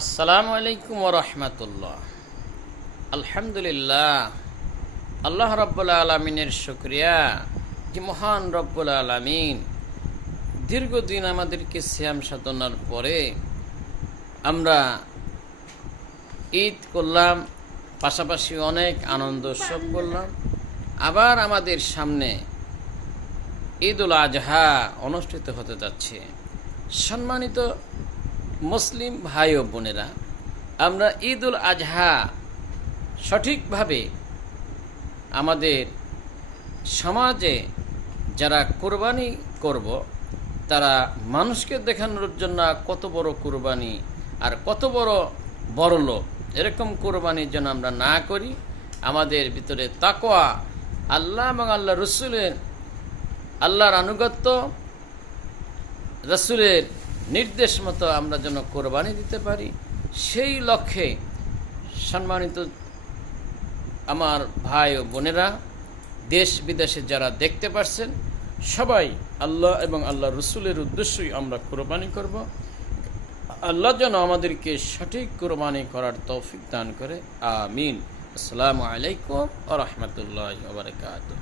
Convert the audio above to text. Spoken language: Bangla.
আসসালামু আলাইকুম ওয়া রাহমাতুল্লাহ। আলহামদুলিল্লাহ, আল্লাহ রাব্বুল আলামিনের শুকরিয়া যে মহান রব্বুল আলামিন দীর্ঘদিন আমাদেরকে সিয়াম সাধনার পরে আমরা ঈদ করলাম, পাশাপাশি অনেক আনন্দ উৎসব করলাম। আবার আমাদের সামনে ঈদুল আজহা অনুষ্ঠিত হতে যাচ্ছে। সম্মানিত মুসলিম ভাই ও বোনেরা, আমরা ঈদুল আজহা সঠিকভাবে আমাদের সমাজে যারা কোরবানি করব, তারা মানুষকে দেখানোর জন্য কত বড় কোরবানি আর কত বড় বড়লোক, এরকম কোরবানির জন্য আমরা না করি। আমাদের ভিতরে তাকওয়া, আল্লাহ এবং আল্লাহ রসুলের আল্লাহর আনুগত্য, রসুলের নির্দেশ মতো আমরা যেন কোরবানি দিতে পারি, সেই লক্ষ্যে সম্মানিত আমার ভাই ও বোনেরা, দেশ বিদেশে যারা দেখতে পাচ্ছেন, সবাই আল্লাহ এবং আল্লাহ রসুলের উদ্দেশ্যই আমরা কোরবানি করব। আল্লাহ যেন আমাদেরকে সঠিক কোরবানি করার তৌফিক দান করে। আমিন। আসসালামু আলাইকুম ওয়া রাহমাতুল্লাহি ওয়া বারাকাতুহু।